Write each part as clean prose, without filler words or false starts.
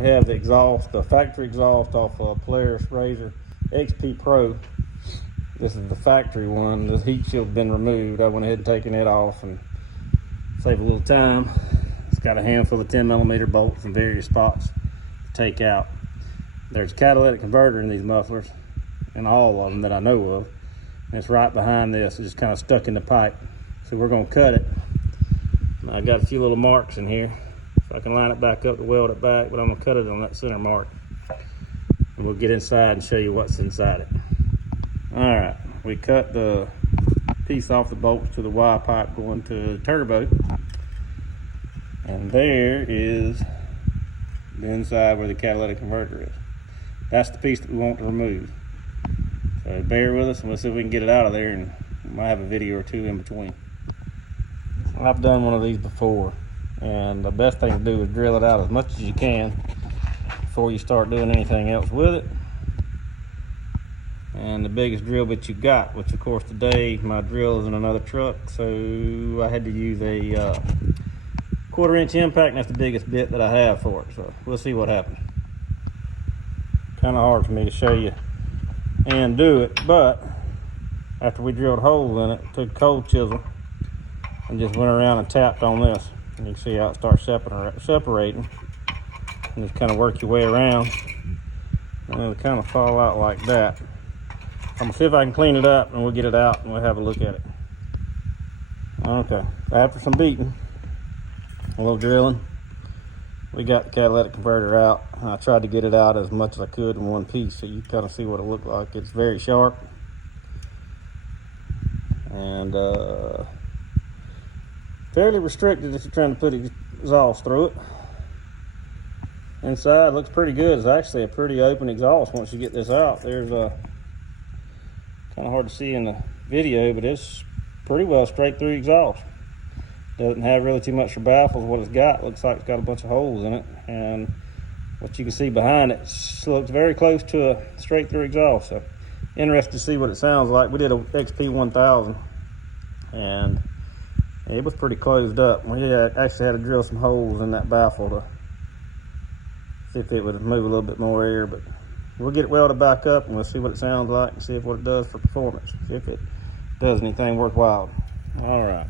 we have the exhaust, the factory exhaust off Polaris Razor XP Pro. This is the factory one. The heat shield's been removed. I went ahead and taken it off and save a little time. It's got a handful of 10mm bolts in various spots to take out. There's a catalytic converter in these mufflers, in all of them that I know of. And it's right behind this. It's just kind of stuck in the pipe. So we're going to cut it. I got a few little marks in here, so I can line it back up to weld it back, but I'm going to cut it on that center mark. And we'll get inside and show you what's inside it. Alright, we cut the piece off the bolts to the Y pipe going to the turbo. And there is the inside where the catalytic converter is. That's the piece that we want to remove. So bear with us and we'll see if we can get it out of there, and we might have a video or two in between. I've done one of these before, and the best thing to do is drill it out as much as you can before you start doing anything else with it. And the biggest drill bit you got, which of course today my drill is in another truck, so I had to use a 1/4-inch impact, and that's the biggest bit that I have for it. So we'll see what happens. Kind of hard for me to show you and do it, but after we drilled holes in it, took a cold chisel and just went around and tapped on this, and you can see how it starts separating, and just kind of work your way around, and it'll kind of fall out like that. I'm gonna see if I can clean it up, and we'll get it out and we'll have a look at it. Okay, after some beating, a little drilling, we got the catalytic converter out. I tried to get it out as much as I could in one piece, so you kind of see what it looked like. It's very sharp, and fairly restricted if you're trying to put exhaust through it. Inside looks pretty good. It's actually a pretty open exhaust once you get this out. There's kind of hard to see in the video, but it's pretty well straight through exhaust. Doesn't have really too much for baffles. What it's got looks like it's got a bunch of holes in it, and what you can see behind it looks very close to a straight through exhaust. So interested to see what it sounds like. We did a XP 1000 and it was pretty closed up. We actually had to drill some holes in that baffle to see if it would move a little bit more air, but we'll get it welded back up and we'll see what it sounds like and see if what it does for performance, see if it does anything worthwhile. All right,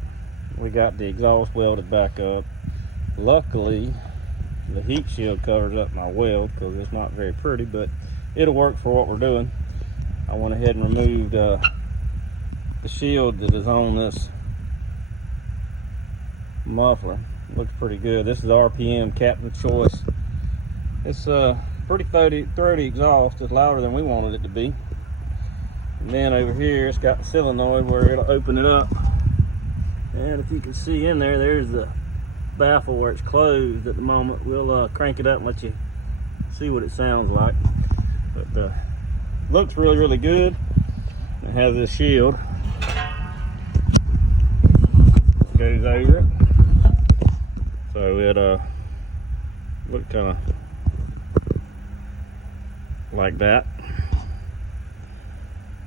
we got the exhaust welded back up. Luckily, the heat shield covers up my weld because it's not very pretty, but it'll work for what we're doing. I went ahead and removed the shield that is on this muffler. Looks pretty good. This is RPM Captain Choice. It's pretty throaty exhaust. It's louder than we wanted it to be. And then over here it's got the solenoid where it'll open it up, and if you can see in there, there's the baffle where it's closed at the moment. We'll crank it up and let you see what it sounds like. But looks really good. It has this shield, goes over it, so it looks kind of like that.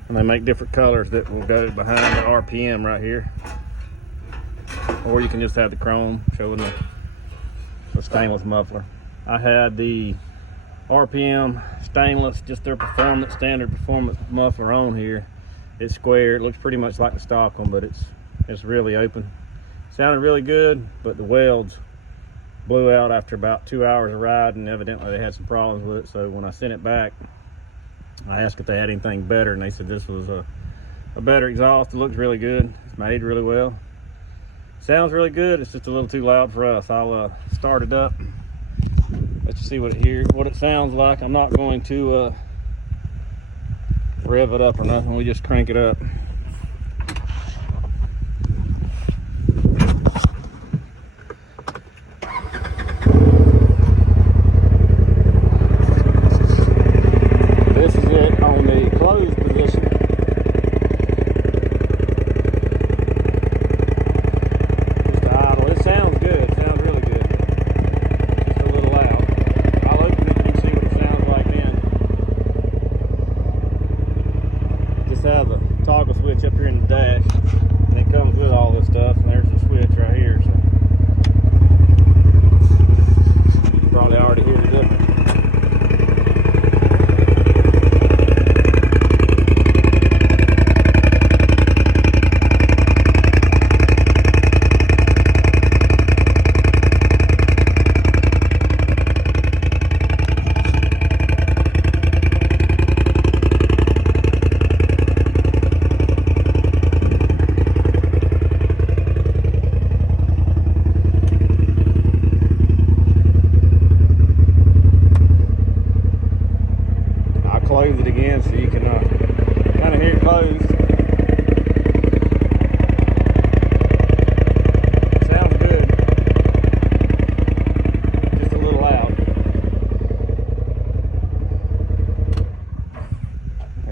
And they make different colors that will go behind the RPM right here, or you can just have the chrome showing the stainless muffler. I had the RPM stainless, just their performance, standard performance muffler on here. It's square. It looks pretty much like the stock one, but it's really open. Sounded really good, but the welds blew out after about 2 hours of ride, and evidently they had some problems with it. So when I sent it back, I asked if they had anything better, and they said this was a better exhaust. It looks really good. It's made really well. Sounds really good. It's just a little too loud for us. I'll start it up, let you see what it sounds like. I'm not going to rev it up or nothing. We just crank it up. This is it on the closed position. Just idle. It sounds good. It sounds really good. Just a little loud. I'll open it and you can see what it sounds like then. Just have the toggle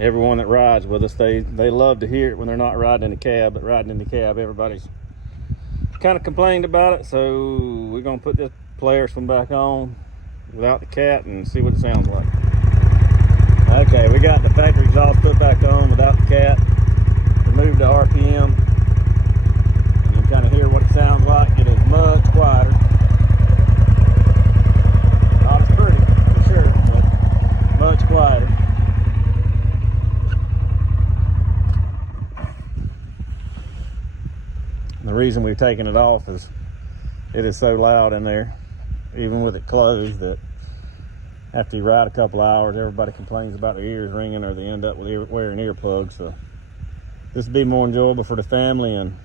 everyone that rides with us, they love to hear it when they're not riding in the cab, but riding in the cab, everybody's kind of complained about it. So we're gonna put this Polaris one back on without the cat and see what it sounds like. Okay, we got the factory exhaust put back on without the cat. Remove the RPM. You can kind of hear what it sounds like. It is much quieter. Not as pretty, for sure, but much quieter. And the reason we've taken it off is it is so loud in there, even with it closed, that after you ride a couple hours, everybody complains about their ears ringing, or they end up with wearing earplugs. So this would be more enjoyable for the family, and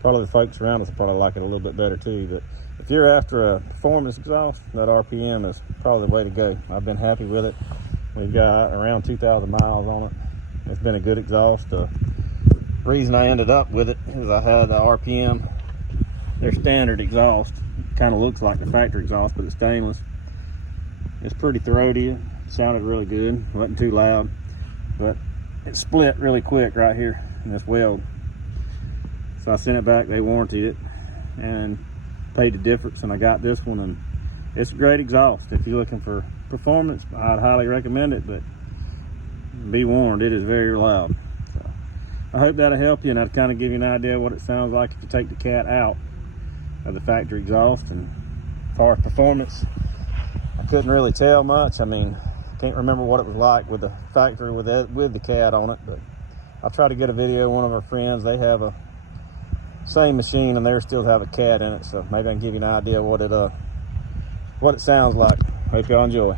probably the folks around us will probably like it a little bit better too. But if you're after a performance exhaust, that RPM is probably the way to go. I've been happy with it. We've got around 2,000 miles on it. It's been a good exhaust. The reason I ended up with it is I had the RPM, their standard exhaust. Kind of looks like the factory exhaust, but it's stainless. It's pretty throaty. It sounded really good. It wasn't too loud, but it split really quick right here in this weld. So I sent it back. They warranted it and paid the difference, and I got this one, and it's a great exhaust. If you're looking for performance, I'd highly recommend it, but be warned, it is very loud. So I hope that'll help you, and I'll kind of give you an idea what it sounds like if you take the cat out of the factory exhaust. And as far as performance, I couldn't really tell much. I mean, I can't remember what it was like with the factory with the cat on it, but I'll try to get a video of one of our friends. They have a same machine, and they still have a cat in it, so maybe I can give you an idea what it sounds like. Hope y'all enjoy.